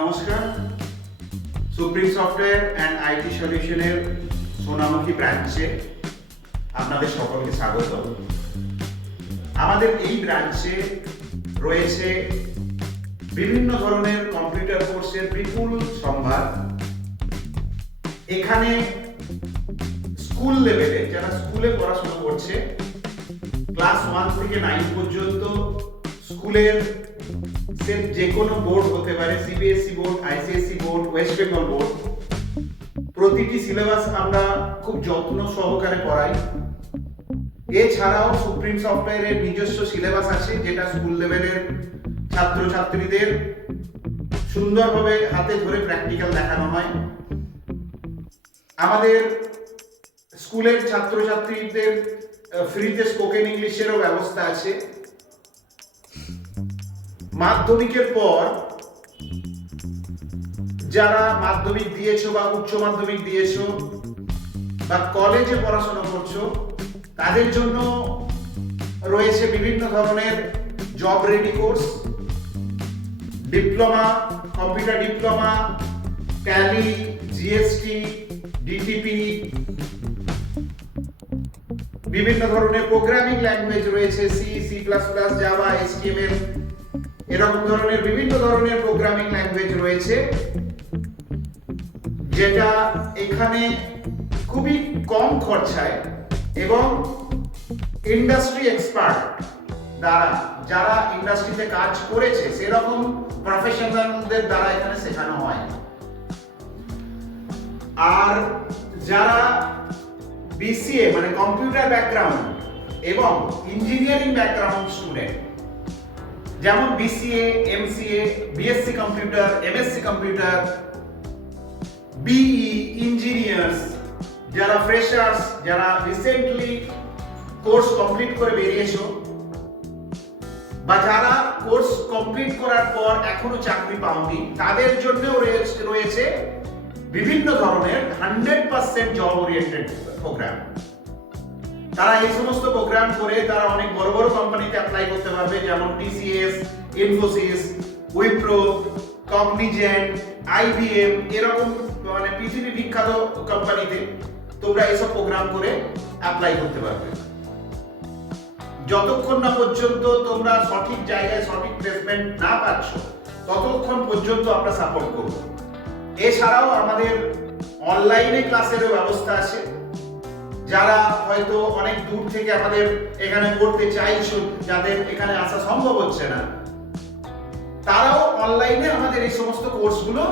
নমস্কার, supreme software and IT সলিউশনের সোনামুখী ব্রাঞ্চে আপনাদের সকলকে স্বাগত। আমাদের এই ব্রাঞ্চে রয়েছে বিভিন্ন ধরনের কম্পিউটার কোর্সের বিপুল সম্ভার। এখানে স্কুল লেভেলে যারা স্কুলে পড়াশোনা করছে, ক্লাস 1 থেকে 9 পর্যন্ত স্কুলের যে কোনো বোর্ড হতে পারে, CBSE board, ICSE board, West Bengal board, প্রতিটি সিলেবাস আমরা খুব যত্ন সহকারে পড়াই। এছাড়াও সুপ্রিম সফটওয়্যারের নিজস্ব সিলেবাস আছে, যেটা স্কুল লেভেলের ছাত্রছাত্রীদের সুন্দরভাবে হাতে ধরে প্র্যাকটিক্যাল দেখানো হয়। আমাদের স্কুলের ছাত্রছাত্রীদের ফ্রিতে স্পোকেন ইংলিশেরও ব্যবস্থা আছে। মাধ্যমিকের পর যারা মাধ্যমিক দিয়েছো বা উচ্চ মাধ্যমিক দিয়েছো বা কলেজে পড়াশোনা করছো, তাদের জন্য রয়েছে বিভিন্ন ধরনের job ready course, diploma, computer diploma, Tally, GST, DTP, বিভিন্ন ধরনের প্রোগ্রামিং ল্যাঙ্গুয়েজ রয়েছে, C, C plus plus, Java, HTML, এরকম ধরনের বিভিন্ন ধরনের প্রোগ্রামিং ল্যাঙ্গুয়েজ রয়েছে, যেটা এখানে খুবই কম খরচায় এবং ইন্ডাস্ট্রি এক্সপার্ট দ্বারা, যারা ইন্ডাস্ট্রিতে কাজ করেছে সেরকম প্রফেশনালদের দ্বারা এখানে শেখানো হয়। আর যারা বিসিএ মানে কম্পিউটার ব্যাকগ্রাউন্ড এবং ইঞ্জিনিয়ারিং ব্যাকগ্রাউন্ড স্টুডেন্ট, যেমন BCA, MCA, BSc computer, MSc computer, BE, engineers, যারা ফ্রেশার্স, যারা রিসেন্টলি কোর্স কমপ্লিট করে বেরিয়েছো, বা যারা কোর্স কমপ্লিট করার পর এখনো চাকরি পাওনি, তাদের জন্যও রয়েছে বিভিন্ন ধরনের 100% জব ওরিয়েন্টেড প্রোগ্রাম। তারা এই সমস্ত প্রোগ্রাম করে তারা অনেক বড় বড় কোম্পানিতে অ্যাপ্লাই করতে পারবে, যেমন TCS, Infosys, Wipro, Cognizant, IBM, এরকম মানে পৃথিবী বিখ্যাত কোম্পানিতে তোমরা এইসব প্রোগ্রাম করে অ্যাপ্লাই করতে পারবে। যতক্ষণ না পর্যন্ত তোমরা সঠিক জায়গায় সঠিক প্লেসমেন্ট না পাচ্ছ, ততক্ষণ পর্যন্ত আমরা সাপোর্ট করব। এছাড়াও আমাদের অনলাইনে ক্লাসেরও ব্যবস্থা আছে। যারা হয়তো অনেক দূর থেকে আমাদের এখানে পড়তে চাইছো, যাদের এখানে আসা সম্ভব হচ্ছে না, তারাও অনলাইনে আমাদের এই সমস্ত কোর্সগুলো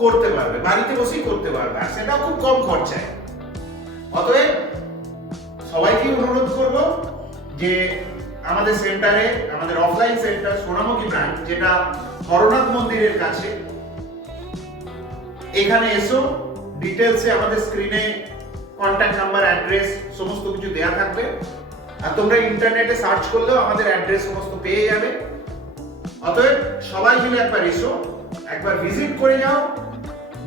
করতে পারবে, বাড়িতে বসেই করতে পারবে, আর সেটাও খুব কম খরচায়। অতএব সবাইকে অনুরোধ করব যে আমাদের সেন্টারে, আমাদের অফলাইন সেন্টার সোনামুখী ব্রাঞ্চ, যেটা হরনাথ মন্দিরের কাছে, এখানে এসো। ডিটেলসে আমাদের স্ক্রিনে কন্ট্যাক্ট নাম্বার, অ্যাড্রেস সমস্ত কিছু দেয়া থাকবে, আর তোমরা ইন্টারনেটে সার্চ করলেও আমাদের অ্যাড্রেস সমস্ত পেয়ে যাবে। অতএব সবাই মিলে একবার এসো, একবার ভিজিট করে যাও,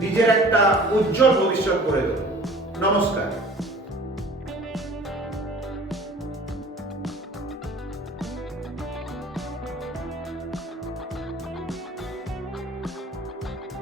নিজের একটা উজ্জ্বল ভবিষ্যৎ করে দাও। নমস্কার।